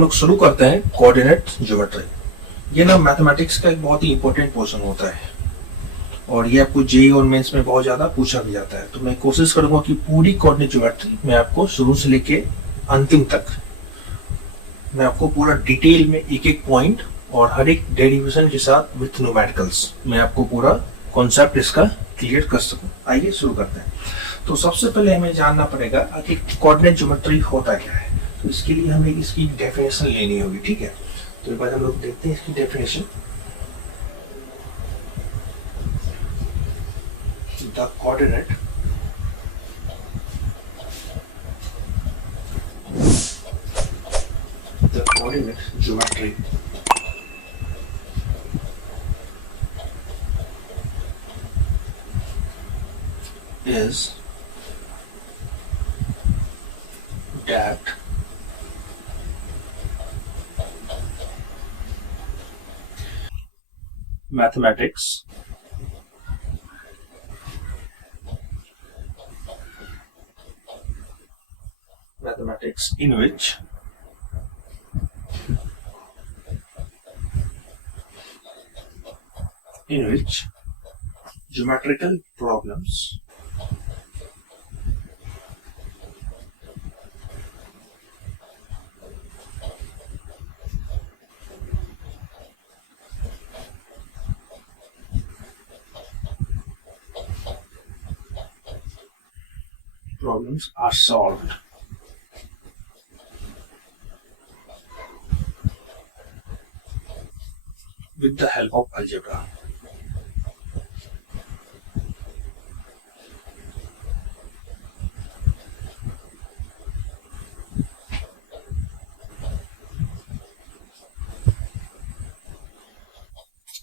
हम लोग शुरू करते हैं कोऑर्डिनेट ज्योमेट्री। ये ना मैथमेटिक्स का एक बहुत ही इंपॉर्टेंट पोर्शन होता है और ये आपको जेईई और मेंस में बहुत ज्यादा पूछा भी जाता है। तो मैं कोशिश करूंगा कि पूरी कोऑर्डिनेट ज्योमेट्री मैं आपको शुरू से लेके अंतिम तक मैं आपको पूरा डिटेल में एक एक पॉइंट और हर एक डेरिवेशन के साथ विथ न्यूमेरिकल्स मैं आपको पूरा कॉन्सेप्ट इसका क्लियर कर सकूं। आइए शुरू करते हैं। तो सबसे पहले हमें जानना पड़ेगा कि कोऑर्डिनेट ज्योमेट्री होता क्या है। तो इसके लिए हमें इसकी डेफिनेशन लेनी होगी, ठीक है। तो एक बार हम लोग देखते हैं इसकी definition. The coordinate geometry is that mathematics in which geometrical problems are solved with the help of algebra.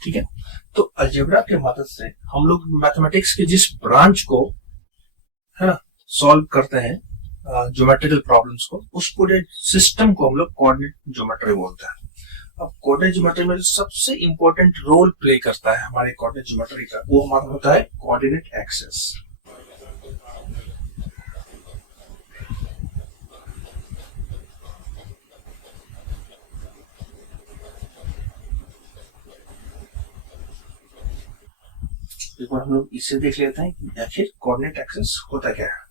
ठीक है। तो अलजेब्रा के मदद से हम लोग मैथमेटिक्स के जिस ब्रांच को है ना सॉल्व करते हैं ज्योमेट्रिकल प्रॉब्लम्स को, उस पूरे सिस्टम को हम लोग कोऑर्डिनेट ज्योमेट्री बोलते हैं। अब कोऑर्डिनेट ज्योमेट्री में जो सबसे इंपॉर्टेंट रोल प्ले करता है हमारे कोऑर्डिनेट ज्योमेट्री का, वो हमारा होता है कोऑर्डिनेट एक्सिस। एक बार हम लोग इसे देख लेते हैं कि आखिर कोऑर्डिनेट एक्सिस होता क्या है।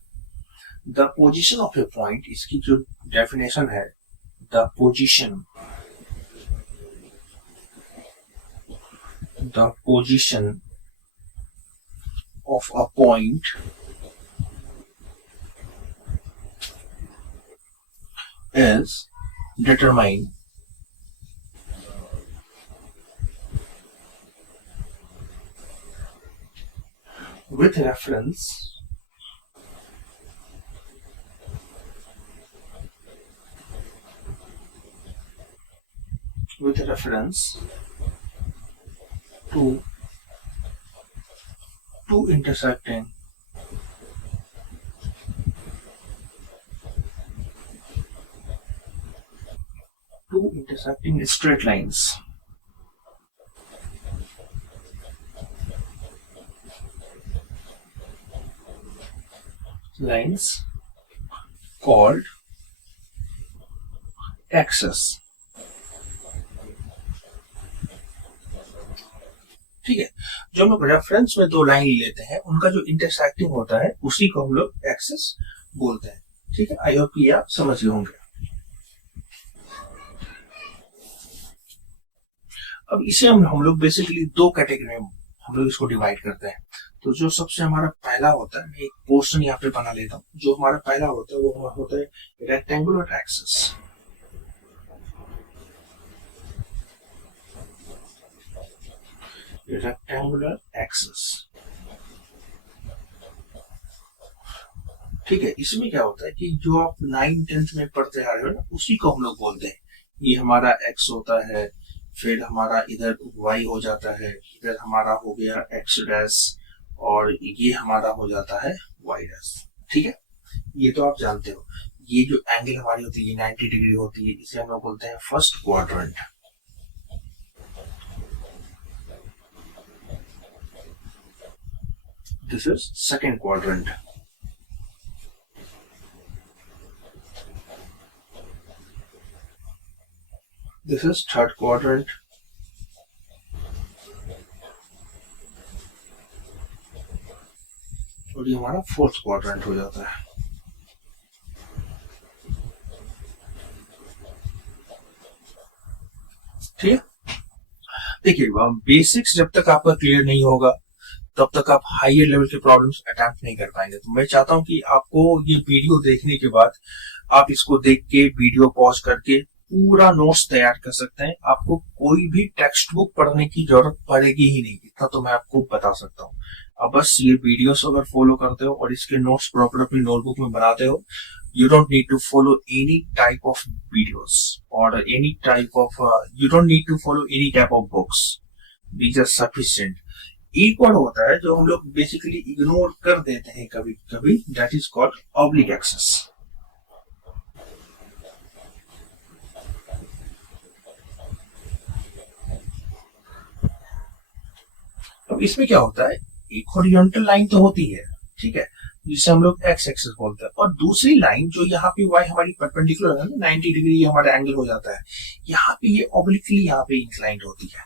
The position of A point, इसकी जो डेफिनेशन है, the position of a point is determined with reference to two intersecting straight lines. Called axis. ठीक है। जो हम लोग रेफरेंस में दो लाइन लेते हैं, उनका जो इंटरसेक्टिंग होता है उसी को हम लोग एक्सिस बोलते हैं। ठीक है, आई होप कि आप समझ गए होंगे। अब इसे हम लोग बेसिकली दो कैटेगरी में हम लोग इसको डिवाइड करते हैं। तो जो सबसे हमारा पहला होता है, मैं एक पोर्शन यहाँ पे बना लेता हूँ। जो हमारा पहला होता है वो होता है रेक्टेंगुलर एक्सिस। ठीक है। इसमें क्या होता है कि जो आप 9th-10th में पढ़ते आ रहे हो ना, उसी को हम लोग बोलते हैं। ये हमारा x होता है, फिर हमारा इधर y हो जाता है, इधर हमारा हो गया x डैश और ये हमारा हो जाता है y डैश। ठीक है, ये तो आप जानते हो। ये जो एंगल हमारी होती है 90 डिग्री होती है, इसे हम लोग बोलते हैं first quadrant. This is second quadrant. This is third quadrant, और ये हमारा फोर्थ क्वाड्रेंट हो जाता है। ठीक है, देखिए बेसिक्स जब तक आपका क्लियर नहीं होगा तब तक आप हायर लेवल के प्रॉब्लम्स अटेम्प्ट नहीं कर पाएंगे। तो मैं चाहता हूं कि आपको ये वीडियो देखने के बाद आप इसको देख के वीडियो पॉज करके पूरा नोट्स तैयार कर सकते हैं। आपको कोई भी टेक्स्ट बुक पढ़ने की जरूरत पड़ेगी ही नहीं, इतना तो मैं आपको बता सकता हूँ। अब बस ये वीडियोस अगर फॉलो करते हो और इसके नोट्स प्रॉपर अपनी नोटबुक में बनाते हो, you don't need to follow any type of videos or any type of you don't need to follow any type of books. These are sufficient. एक और होता है जो हम लोग बेसिकली इग्नोर कर देते हैं कभी कभी, that is called oblique axis. अब इसमें क्या होता है, एक हॉरिजॉन्टल लाइन तो होती है, ठीक है, जिसे हम लोग एक्स एक्सेस बोलते हैं, और दूसरी लाइन जो यहाँ पे वाई हमारी परपेंडिकुलर है ना, 90 डिग्री हमारा एंगल हो जाता है, यहाँ पे ये ऑब्लिकली यहाँ पे इंक्लाइंड होती है।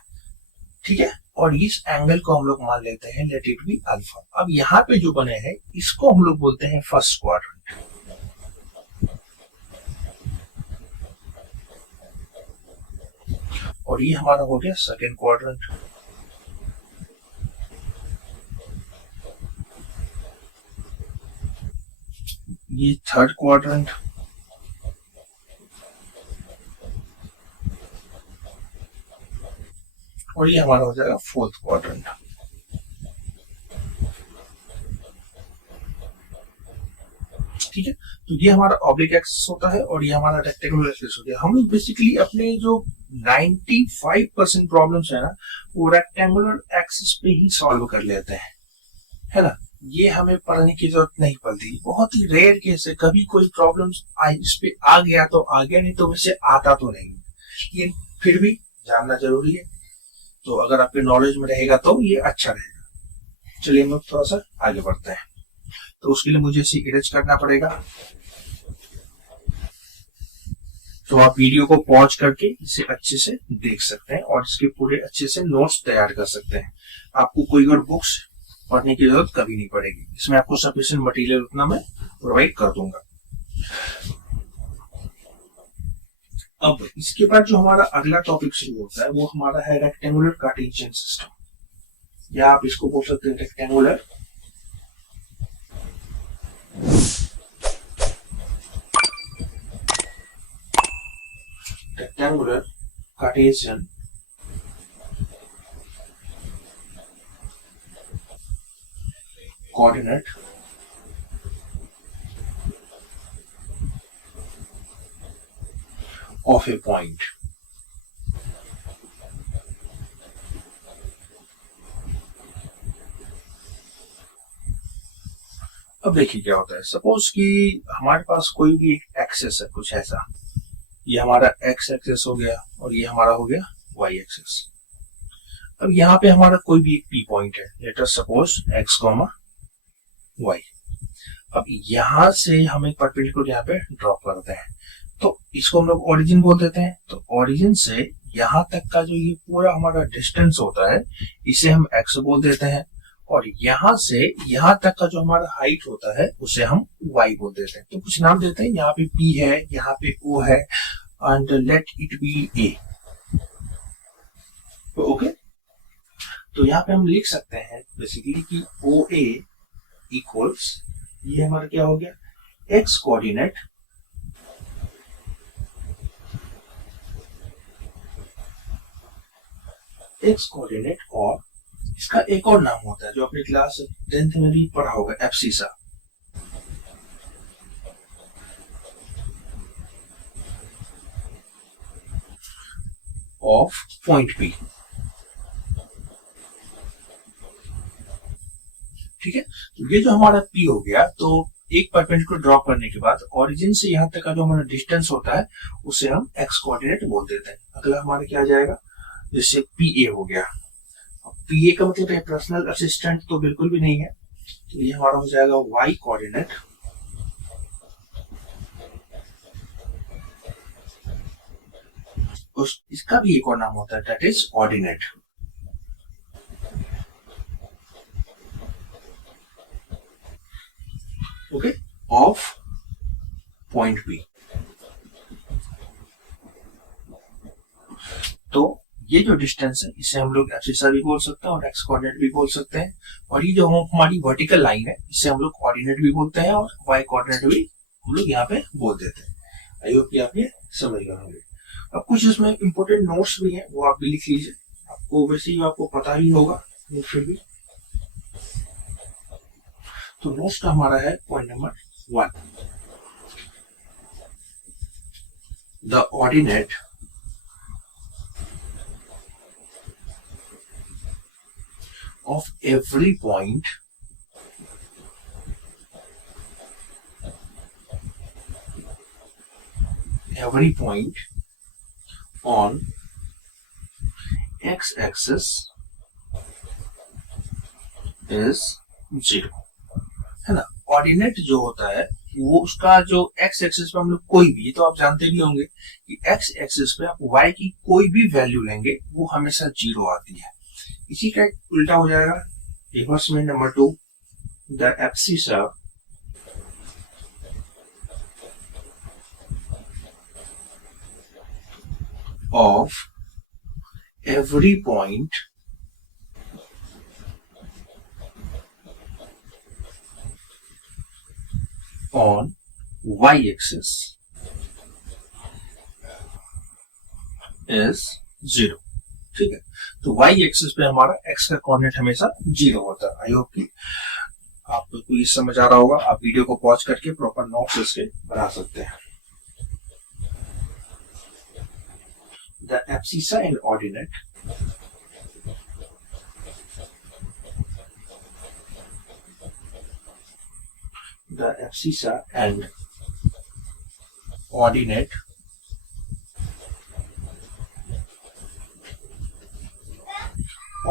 ठीक है, और इस एंगल को हम लोग मान लेते हैं लेट इट बी अल्फा। अब यहाँ पे जो बने हैं इसको हम लोग बोलते हैं फर्स्ट क्वाड्रेंट, और ये हमारा हो गया सेकेंड क्वाड्रेंट। ये थर्ड क्वाड्रेंट, और ये हमारा हो जाएगा फोर्थ क्वाड्रेंट। ठीक है, तो ये हमारा ऑब्लिक एक्सिस होता है और ये हमारा रेक्टेंगुलर एक्सिस हो गया। हम लोग बेसिकली अपने जो 95% प्रॉब्लम्स है ना वो रेक्टेंगुलर एक्सिस पे ही सॉल्व कर लेते हैं, है ना। ये हमें पढ़ने की जरूरत नहीं पड़ती, बहुत ही रेयर केस है, कभी कोई प्रॉब्लम इस पे आ गया तो आ गया, नहीं तो वैसे आता तो नहीं, लेकिन फिर भी जानना जरूरी है। तो अगर आपके नॉलेज में रहेगा तो ये अच्छा रहेगा। चलिए हम लोग थोड़ा सा आगे बढ़ते हैं। तो उसके लिए मुझे इसे इरेज करना पड़ेगा, तो आप वीडियो को पॉज करके इसे अच्छे से देख सकते हैं और इसके पूरे अच्छे से नोट्स तैयार कर सकते हैं। आपको कोई और बुक्स पढ़ने की जरूरत कभी नहीं पड़ेगी, इसमें आपको सफिशिएंट मटेरियल उतना मैं प्रोवाइड कर दूंगा। अब इसके बाद जो हमारा अगला टॉपिक शुरू होता है वो हमारा है रेक्टेंगुलर कार्टेशियन सिस्टम, या आप इसको बोल सकते हैं rectangular Cartesian coordinate of a point। अब देखिए क्या होता है, सपोज कि हमारे पास कोई भी एक एक्सेस है कुछ ऐसा, ये हमारा एक्स एक्सेस हो गया और ये हमारा हो गया वाई एक्सेस। अब यहाँ पे हमारा कोई भी एक पी पॉइंट है, let us suppose x comma y. अब यहां से हम एक परपेंडिकुलर यहाँ पे ड्रॉ करते हैं, तो इसको हम लोग ओरिजिन बोल देते हैं। तो ओरिजिन से यहाँ तक का जो ये पूरा हमारा डिस्टेंस होता है इसे हम एक्स बोल देते हैं, और यहाँ से यहाँ तक का जो हमारा हाइट होता है उसे हम वाई बोल देते हैं। तो कुछ नाम देते हैं, यहाँ पे पी है, यहाँ पे ओ है, and let it B A. Okay, तो यहाँ पे हम लिख सकते हैं बेसिकली कि ओ ए इक्वल्स, ये हमारा क्या हो गया, एक्स कोऑर्डिनेट और इसका एक और नाम होता है जो अपनी क्लास 10th में भी पढ़ा होगा, एब्सिसा। Of point P. ठीक है, तो ये जो हमारा पी हो गया, तो एक परपेंडिकुलर ड्रॉ करने के बाद ओरिजिन से यहाँ तक का जो हमारा डिस्टेंस होता है उसे हम एक्स कोऑर्डिनेट बोल देते हैं। अगला हमारा क्या आ जाएगा, जैसे पी ए हो गया। पी ए का मतलब है पर्सनल असिस्टेंट, तो बिल्कुल भी नहीं है, तो ये हमारा हो जाएगा वाई कोऑर्डिनेट उस इसका भी एक और नाम होता है, that is ordinate. Okay, of point B. तो ये जो डिस्टेंस है इसे हम लोग एब्सिसा भी बोल सकते हैं और एक्स कोऑर्डिनेट भी बोल सकते हैं, और ये जो हमारी वर्टिकल लाइन है इसे हम लोग कोऑर्डिनेट भी बोलते हैं और वाई कोऑर्डिनेट भी हम लोग यहाँ पे बोल देते हैं। आई होप कि आप ये समझ गए होंगे। अब कुछ इसमें इंपॉर्टेंट नोट्स भी हैं, वो आप भी लिख लीजिए, आपको वैसे ही आपको पता ही होगा फिर भी। तो नोट्स का हमारा है point number 1, the ordinate of every point on x-axis is 0, है ना। ऑर्डिनेट जो होता है वो उसका जो एक्स एक्सिस पे हम लोग कोई भी, तो आप जानते भी होंगे कि एक्स एक्सिस पे आप वाई की कोई भी वैल्यू लेंगे वो हमेशा 0 आती है। इसी का उल्टा हो जाएगा रिवर्स में। Number 2, the abscissa of every point on y axis is 0। ठीक है, तो y एक्सिस पे हमारा x का कोऑर्डिनेट हमेशा 0 होता है। आई होप कि आपको ये समझ आ रहा होगा। आप वीडियो को पॉज करके प्रॉपर नोट्स इसके बना सकते हैं। The abscissa and ordinate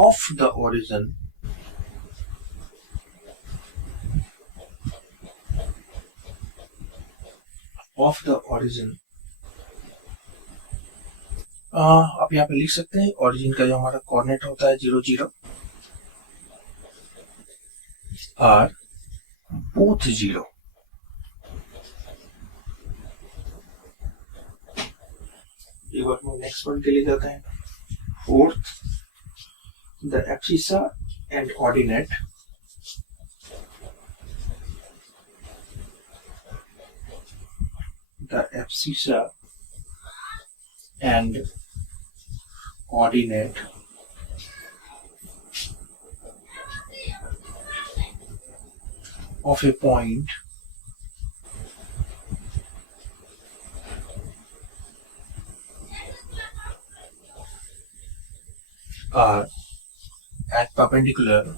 of the origin आप यहाँ पे लिख सकते हैं ओरिजिन का जो हमारा कोऑर्डिनेट होता है 0 0 आर बोथ 0। एक बार हम नेक्स्ट पॉइंट के लिए जाते हैं। 4th, the abscissa and ordinate of a point are at perpendicular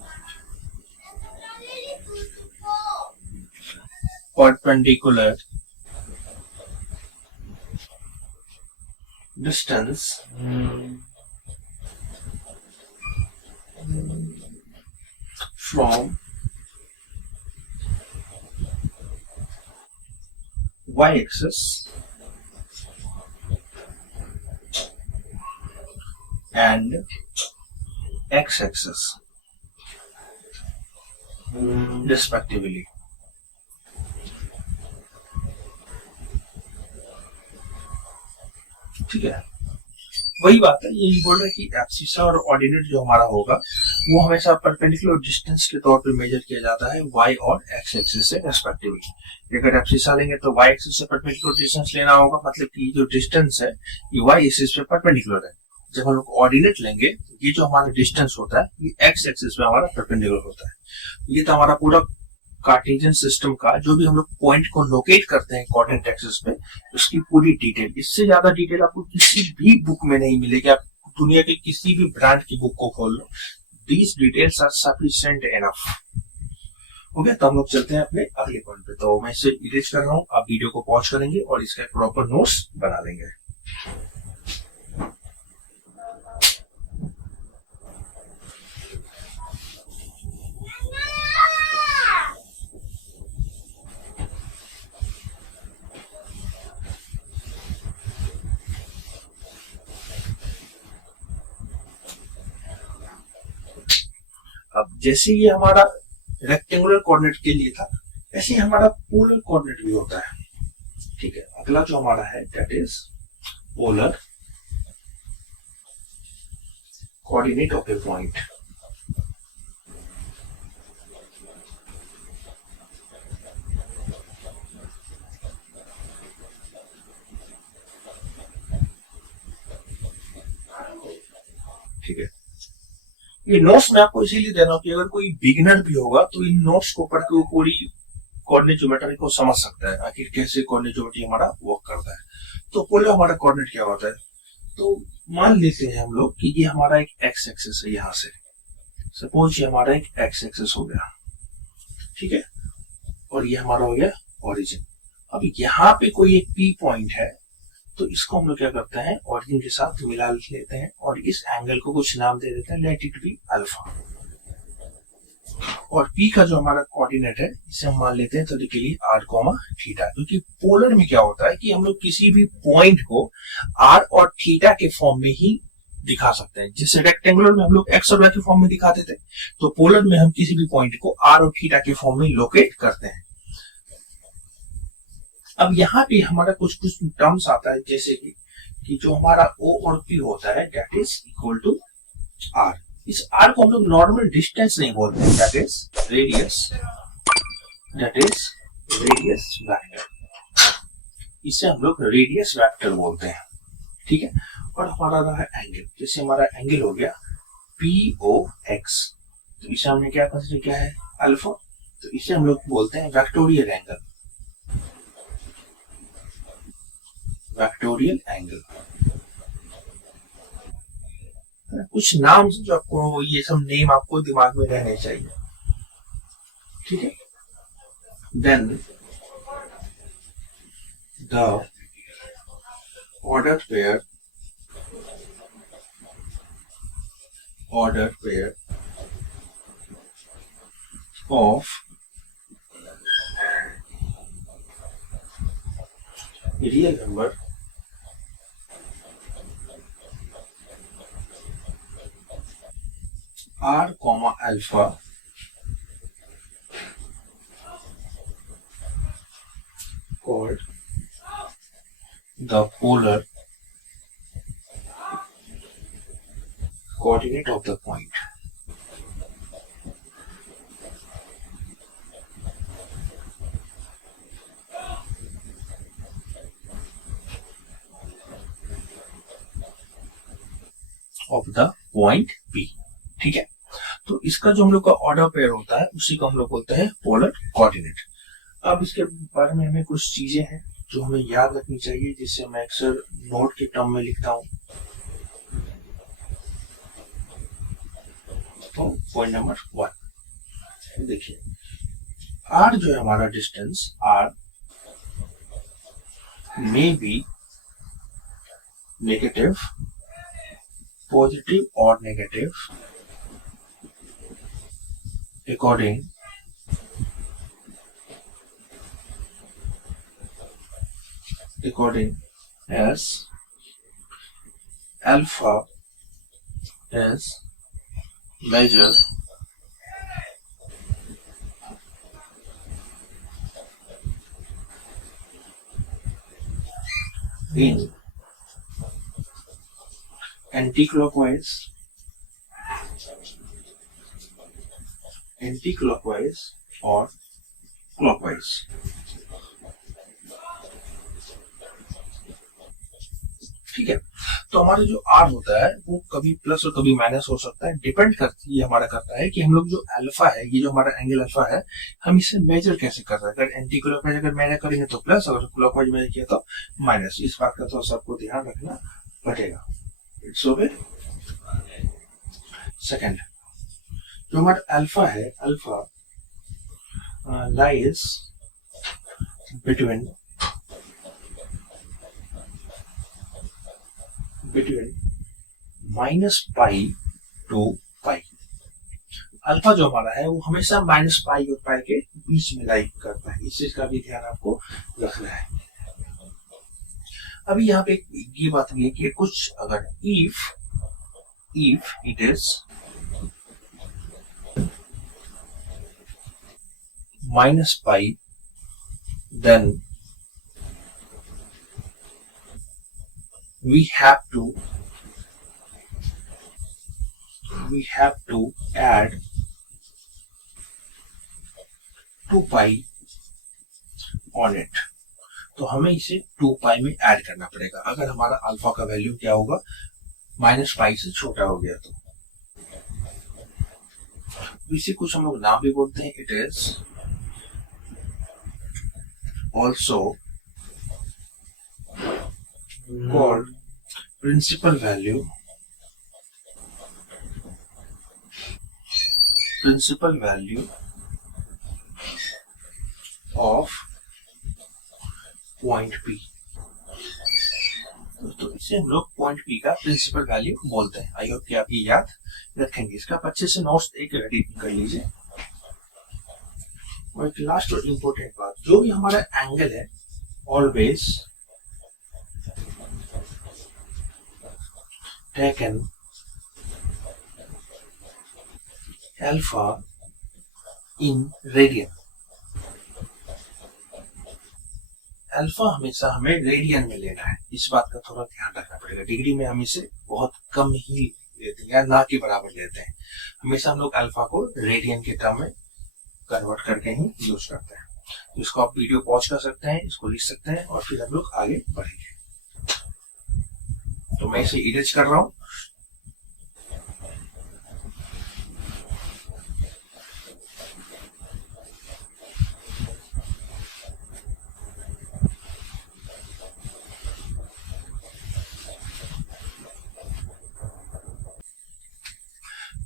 distance from y-axis and x-axis respectively। ठीक है, वही बात है, यही बोल रहे हैं कि एब्सिसा और ऑर्डिनेट जो हमारा होगा वो हमेशा परपेंडिकुलर डिस्टेंस के तौर पे मेजर किया जाता है y और x एक्सिस से रेस्पेक्टिवली। अगर एब्सिसा लेंगे तो y एक्सिस से परपेंडिकुलर डिस्टेंस लेना होगा, मतलब कि जो डिस्टेंस है ये y एक्सिस पे परपेंडिकुलर है। जब हम लोग ऑर्डिनेट लेंगे ये जो हमारा डिस्टेंस होता है ये x एक्सिस पे हमारा परपेंडिकुलर होता है। ये तो हमारा पूरा कार्टेशियन सिस्टम का जो भी हम लोग पॉइंट को लोकेट करते हैं कोऑर्डिनेट एक्सिस पे, उसकी पूरी डिटेल, इससे ज्यादा डिटेल आपको किसी भी बुक में नहीं मिलेगी। आप दुनिया के किसी भी ब्रांड की बुक को खोल लो, these details are sufficient enough. Okay, तो हम लोग चलते हैं अपने अगले पॉइंट पे। तो मैं इसे इरेज कर रहा हूँ, आप वीडियो को पॉज करेंगे और इसका प्रॉपर नोट्स बना लेंगे। अब जैसे ये हमारा रेक्टेंगुलर कोऑर्डिनेट के लिए था, ऐसे ही हमारा पोलर कोऑर्डिनेट भी होता है। ठीक है, अगला जो हमारा है that is polar coordinate of A point. ठीक है, ये नोट्स मैं आपको इसीलिए दे रहा हूं कि अगर कोई बिगिनर भी होगा तो इन नोट्स को पढ़ के वो पूरी कोऑर्डिनेट ज्योमेट्री को समझ सकता है, आखिर कैसे कोऑर्डिनेट ज्योमेट्री हमारा वर्क करता है। तो पोलर हमारा कोऑर्डिनेट क्या होता है, तो मान लेते हैं हम लोग कि ये हमारा एक एक्स एक्सिस है, यहां से सपोज ये हमारा एक एक्स एक्सिस हो गया, ठीक है, और ये हमारा हो गया ओरिजिन। अब यहाँ पे कोई एक पी पॉइंट है, तो इसको हम लोग क्या करते हैं, ओरिजिन के साथ मिला लेते हैं और इस एंगल को कुछ नाम दे देते हैं, लेट इट बी अल्फा। और पी का जो हमारा कोऑर्डिनेट है इसे हम मान लेते हैं थोड़ी के लिए आर कोमा थीटा, क्योंकि पोलर में क्या होता है कि हम लोग किसी भी पॉइंट को आर और थीटा के फॉर्म में ही दिखा सकते हैं। जैसे रेक्टेंगुलर में हम लोग एक्स और वाई के फॉर्म में दिखाते थे, तो पोलर में हम किसी भी पॉइंट को आर और थीटा के फॉर्म में लोकेट करते हैं। अब यहाँ पे हमारा कुछ कुछ टर्म्स आता है, जैसे कि जो हमारा O और P होता है that is equal to R। इस R को हम लोग नॉर्मल डिस्टेंस नहीं बोलते हैं, दैट इज रेडियस वेक्टर। इसे हम लोग रेडियस वेक्टर बोलते हैं, ठीक है। और हमारा रहा है एंगल, जैसे हमारा एंगल हो गया POX, तो इसे हमने क्या कंसीडर किया है, अल्फा, तो इसे हम लोग बोलते हैं वेक्टोरियल एंगल। वेक्टोरियल एंगल कुछ नाम जो आपको, ये सब नेम आपको दिमाग में रहने चाहिए, ठीक है। Then the order pair of real number R, alpha called the polar coordinate of the point. Of the point P, ठीक है। तो इसका जो हम लोग का ऑर्डर पेयर होता है उसी को हम लोग बोलते हैं पोलर कोऑर्डिनेट। अब इसके बारे में हमें कुछ चीजें हैं जो हमें याद रखनी चाहिए, जिससे मैं अक्सर नोट के टर्म में लिखता हूं। तो पॉइंट नंबर 1 देखिए, R जो है हमारा distance, R may be negative, positive और negative according as alpha is measured in anti-clockwise और क्लॉकवाइज। ठीक है, तो हमारा जो R होता है वो कभी प्लस और कभी माइनस हो सकता है, डिपेंड करती है हमारा करता है कि हम लोग जो अल्फा है, ये जो हमारा एंगल अल्फा है, हम इसे मेजर कैसे कर रहे हैं। अगर एंटी क्लॉकवाइज अगर मेजर करेंगे तो प्लस, अगर क्लॉकवाइज मेजर किया तो माइनस। इस बात का तो सबको ध्यान रखना पड़ेगा। It's okay. सेकेंड, जो हमारा अल्फा है, alpha lies between minus pi to pi. Alpha जो हमारा है वो हमेशा माइनस पाई और पाई के बीच में लाई करता है, इस चीज का भी ध्यान आपको रखना है। अभी यहाँ पे ये बात भी है कि कुछ अगर if it is minus pi, then we have to add 2 pi on it. तो हमें इसे 2 पाई में ऐड करना पड़ेगा अगर हमारा अल्फा का वैल्यू क्या होगा, माइनस पाई से छोटा हो गया। तो इसे कुछ हम लोग नाम भी बोलते हैं। It is also called principal value of point P. तो इसे हम लोग पॉइंट पी का प्रिंसिपल वैल्यू बोलते हैं। आई होप कि आप ये याद रखेंगे। इसका अच्छे से नोट्स एक रेडी कर लीजिए। और एक लास्ट और इम्पोर्टेंट बात, जो भी हमारा एंगल है always taken alpha in radian. Alpha हमेशा हमें रेडियन में लेना है, इस बात का थोड़ा ध्यान रखना पड़ेगा। डिग्री में हम इसे बहुत कम ही लेते हैं या ना के बराबर लेते हैं। हमेशा हम लोग अल्फा को रेडियन के टर्म में कन्वर्ट करके ही यूज करते हैं। तो इसको आप वीडियो पॉज कर सकते हैं, इसको लिख सकते हैं और फिर हम लोग आगे बढ़ेंगे। तो मैं इसे इरेज कर रहा हूं।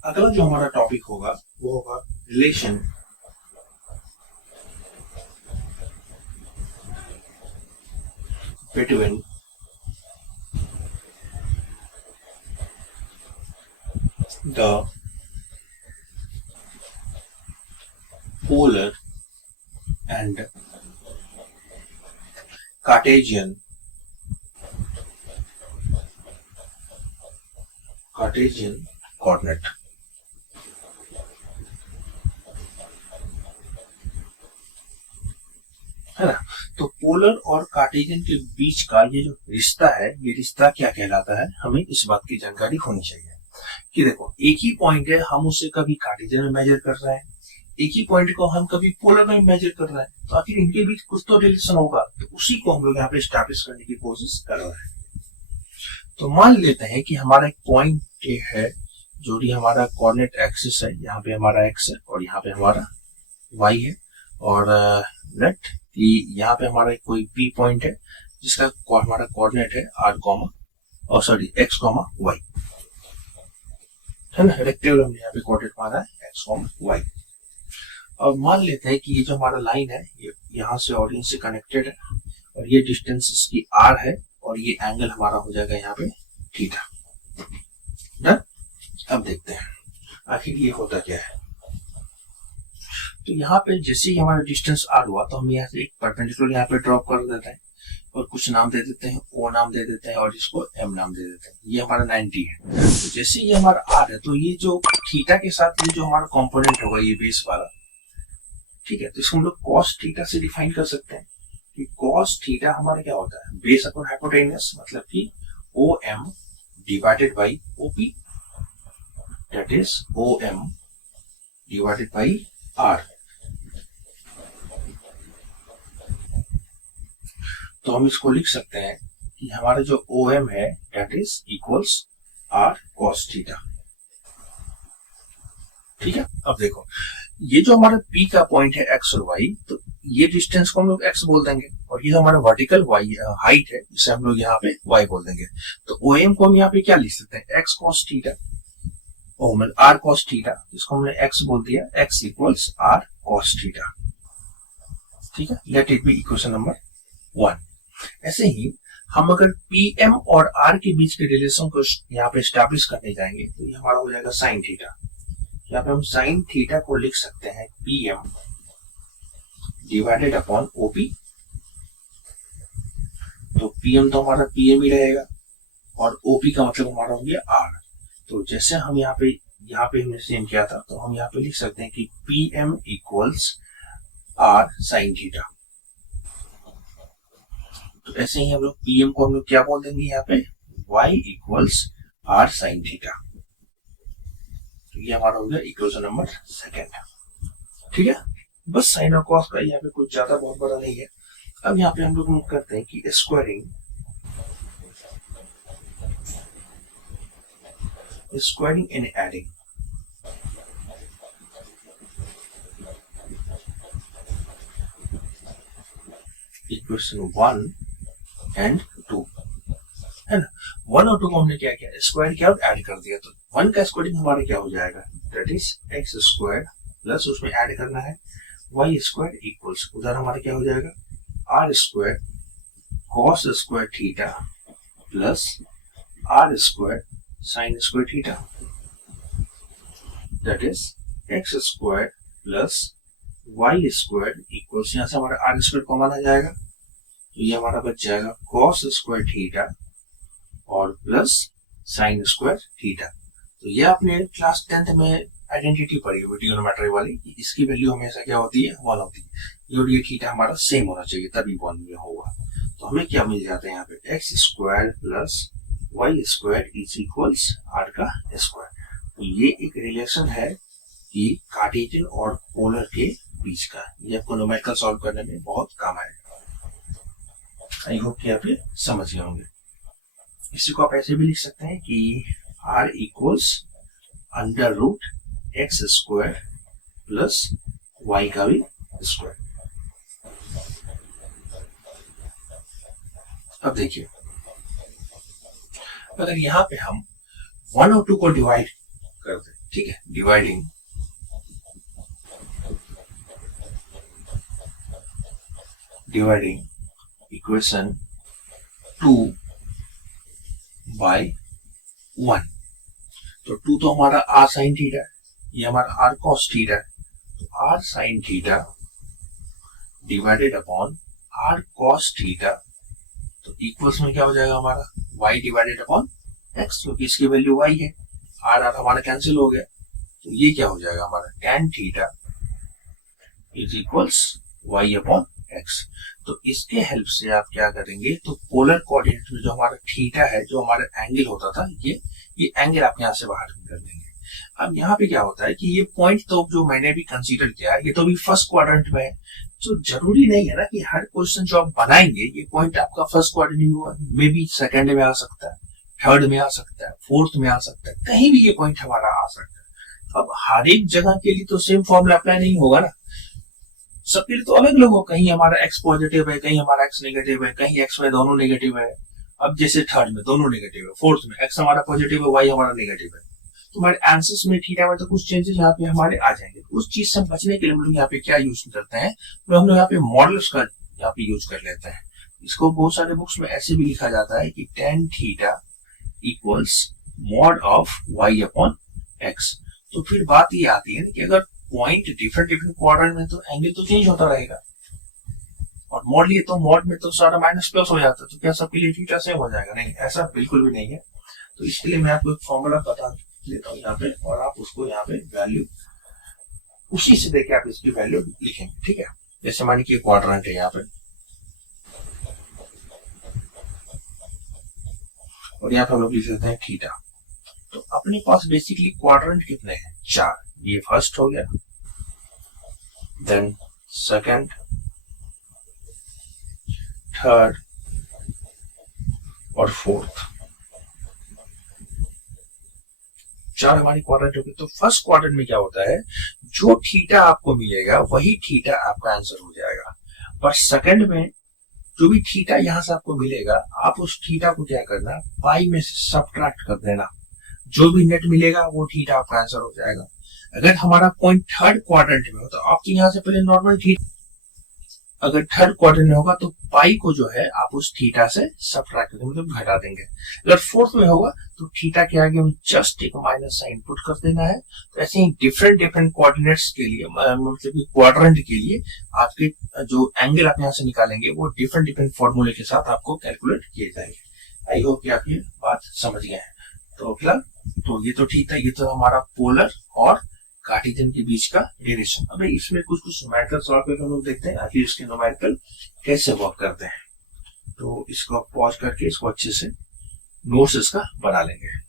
अगला जो हमारा टॉपिक होगा वो होगा relation between the polar and Cartesian coordinate. है ना। तो पोलर और कार्टेशियन के बीच का ये जो रिश्ता है, ये रिश्ता क्या कहलाता है, हमें इस बात की जानकारी होनी चाहिए कि देखो एक ही पॉइंट है, हम उसे कभी कार्टेशियन में मेजर कर रहे हैं, एक ही पॉइंट को हम कभी पोलर में मेजर कर रहे हैं। तो आखिर इनके बीच कुछ तो रिलेशन होगा। तो उसी को हम लोग यहाँ पे स्टैब्लिश करने की कोशिश कर रहे हैं। तो मान लेते हैं कि हमारा एक पॉइंट है जो भी हमारा कोऑर्डिनेट एक्सिस है, यहाँ पे हमारा एक्स है और यहाँ पे हमारा वाई है। और लेट यहाँ पे हमारा कोई पी पॉइंट है जिसका हमारा कोऑर्डिनेट है आर कॉमा और सॉरी एक्स कॉमा वाई, है ना। रेक्टेंगल हमने यहाँ पे कोऑर्डिनेट माना है एक्स कॉमा वाई। और मान लेते हैं कि ये जो हमारा लाइन है ये यहाँ से ऑडियंस से कनेक्टेड है और ये डिस्टेंस इसकी आर है और ये एंगल हमारा हो जाएगा यहाँ पे थीटा। डन। अब देखते हैं आखिर ये होता क्या है। तो यहाँ पे जैसे ही हमारा डिस्टेंस आर हुआ तो हम यहाँ से एक परपेंडिकुलर यहाँ पे ड्रॉप कर देते हैं और कुछ नाम दे देते हैं, ओ नाम दे देते हैं और इसको एम नाम दे देते हैं। ये हमारा 90 है। तो जैसे ये हमारा आर है तो ये जो थीटा के साथ ये जो हमारा कंपोनेंट होगा ये बेस वाला, ठीक है। तो इसको हम लोग कॉस थीटा से डिफाइन कर सकते हैं कि कॉस थीटा हमारा क्या होता है, बेस अपॉन हाइपोटेन्यूस, मतलब कि O M divided by OP, that is O M divided by r. तो हम इसको लिख सकते हैं कि हमारा जो ओ एम है that is equals r cos theta. ठीक है। अब देखो ये जो हमारा पी का पॉइंट है एक्स और वाई, तो ये डिस्टेंस को हम लोग एक्स बोल देंगे और ये हमारा वर्टिकल वाई हाइट है जिसे हम लोग यहाँ पे वाई बोल देंगे। तो ओ एम को हम यहाँ पे क्या लिख सकते हैं, एक्स कॉस थीटा, ओ मतलब आर कॉस थीटा, जिसको हमने एक्स बोल दिया, x equals r cos theta. ठीक है। Let it be equation number 1। ऐसे ही हम अगर पी एम और आर के बीच के रिलेशन को यहाँ पे स्टैब्लिश करने जाएंगे तो ये हमारा हो जाएगा साइन थीटा। यहाँ पे हम साइन थीटा को लिख सकते हैं P M divided upon OP. तो पी एम तो हमारा पी एम ही रहेगा और ओपी का मतलब हमारा हो गया आर। तो जैसे हम यहाँ पे हमने सेम किया था तो हम यहाँ पे लिख सकते हैं कि P M equals r sine theta. तो ऐसे ही हम लोग पीएम को हम लोग क्या बोल देंगे यहाँ पे, y equals r sine theta. तो ये हमारा हो गया इक्वेशन नंबर सेकेंड। ठीक है, बस साइन और कॉस का यहाँ पे कुछ ज्यादा बहुत बड़ा नहीं है। अब यहाँ पे हम लोग करते हैं कि squaring and adding. Equation 1 and 2 है ना। 1 और 2 को हमने क्या किया, स्क्वायर किया और ऐड कर दिया। तो 1 का स्क्वायरिंग हमारा क्या हो जाएगा, that is x square plus उसमें ऐड करना है वाई स्क्वायर इक्वल्स, उधर हमारा क्या हो जाएगा, r square cos square theta plus r square sine square theta, that is x square plus y square equals, यहां से हमारा आर स्क्वायर कॉमन आ जाएगा, तो ये हमारा बच जाएगा कॉस स्क्वायर थीटा और प्लस साइन स्क्वायर थीटा। तो ये आपने क्लास 10th में आइडेंटिटी पढ़ी होगी ट्रिगोनोमेट्री वाली, इसकी वैल्यू हमेशा क्या होती है, 1 होती है। और ये थीटा हमारा सेम होना चाहिए तभी 1 में होगा। तो हमें क्या मिल जाता है यहाँ पे, x square plus y square is equals r का स्क्वायर। तो ये एक रिलेशन है कि कार्टेशियन और पोलर के बीच का, ये आपको न्यूमेरिकल सॉल्व करने में बहुत काम आएगा। आई होप कि आप ये समझ गए होंगे। इसी को आप ऐसे भी लिख सकते हैं कि r equals under root x square plus y का भी स्क्वायर। अब देखिए, अगर यहां पे हम 1 और 2 को डिवाइड कर दें, ठीक है, डिवाइडिंग इक्वेशन 2 बाय 1, तो 2 तो हमारा आर साइन थीटा, ये हमारा आर कॉस थीटा, तो r sine theta divided upon r cos theta, तो इक्वल्स में क्या हो जाएगा हमारा, y डिवाइडेड अपॉन x, क्योंकि इसकी वैल्यू y है, आर आर हमारा कैंसिल हो गया, तो ये क्या हो जाएगा हमारा tan theta is equals y upon x। तो इसके हेल्प से आप क्या करेंगे, तो पोलर कोऑर्डिनेट में जो हमारा थीटा है, जो हमारा एंगल होता था, ये एंगल आप यहाँ से बाहर कर देंगे। अब यहाँ पे क्या होता है कि ये पॉइंट तो जो मैंने भी कंसीडर किया है, ये तो भी फर्स्ट क्वाड्रेंट में है, तो जरूरी नहीं है ना कि हर क्वेश्चन जो आप बनाएंगे ये पॉइंट आपका फर्स्ट क्वाड्रेंट में भी सेकंड में आ सकता है, थर्ड में आ सकता है, फोर्थ में आ सकता है, कहीं भी ये पॉइंट हमारा आ सकता है। अब हर एक जगह के लिए तो सेम फॉर्मूला अप्लाई नहीं होगा ना, सबके लिए तो अलग अलग हो, कहीं हमारा x पॉजिटिव है, कहीं हमारा x नेगेटिव है, कहीं x में दोनों नेगेटिव है। अब जैसे थर्ड में दोनों नेगेटिव है, फोर्थ में x हमारा पॉजिटिव है, y हमारा नेगेटिव है, तो हमारे आंसर्स में थीटा में तो कुछ चेंजेस यहाँ पे हमारे आ जाएंगे। उस चीज से बचने के लिए हम लोग यहाँ पे क्या यूज करते हैं, तो हम लोग यहाँ पे मॉडल्स का यहाँ पे यूज कर लेते हैं। इसको बहुत सारे बुक्स में ऐसे भी लिखा जाता है कि tan theta equals mod of y upon x। तो फिर बात ये आती है कि अगर पॉइंट डिफरेंट क्वाड्रेंट में तो एंगल तो चेंज होता रहेगा, और मॉड लिए तो मॉड में तो सारा माइनस प्लस हो जाता है, तो क्या सबके लिए थीटा सेम हो जाएगा? नहीं, ऐसा बिल्कुल भी नहीं है। तो इसके लिए मैं आपको एक फॉर्मूला बता देता हूँ यहाँ पे, और आप उसको यहाँ पे वैल्यू उसी से देके आप इसकी वैल्यू लिखेंगे, ठीक है। जैसे मान लीजिए क्वाड्रेंट है यहाँ पे, और यहाँ पे हम लोग लिख देते हैं थीटा। तो अपने पास बेसिकली क्वाड्रेंट कितने हैं? 4। ये फर्स्ट हो गया, देन सेकंड, थर्ड और फोर्थ। 4 हमारी क्वाड्रेंट हो गई। तो फर्स्ट क्वाड्रेंट में क्या होता है, जो थीटा आपको मिलेगा वही थीटा आपका आंसर हो जाएगा। पर सेकंड में जो भी थीटा यहां से आपको मिलेगा, आप उस थीटा को क्या करना, पाई में से सबट्रैक्ट कर देना, जो भी नेट मिलेगा वो थीटा आपका आंसर हो जाएगा। अगर हमारा पॉइंट थर्ड क्वाड्रेंट में हो तो आपके यहाँ से पहले नॉर्मल थीटा, अगर थर्ड क्वाड्रेंट में होगा तो पाई को जो है आप उस थीटा से सबट्रैक्ट कर देंगे, मतलब घटा देंगे। अगर फोर्थ में होगा तो थीटा के आगे हम जस्ट एक माइनस साइन पुट कर देना है। तो ऐसे ही डिफरेंट कोऑर्डिनेट्स के लिए, मतलब क्वाड्रेंट के लिए आपके जो एंगल आप यहाँ से निकालेंगे वो डिफरेंट फॉर्मूले के साथ आपको कैलकुलेट किए जाएंगे। आई होप कि आप ये बात समझ गए हैं। तो फिलहाल तो ये तो ठीक था, ये तो हमारा पोलर और कार्टेशियन के बीच का डायरेक्शन। अब इसमें कुछ कुछ न्यूमेरिकल सॉल्व करके हम लोग देखते हैं आखिर इसके न्यूमेरिकल कैसे वर्क करते हैं। तो इसको पॉज करके इसको अच्छे से नोट्स इसका बना लेंगे।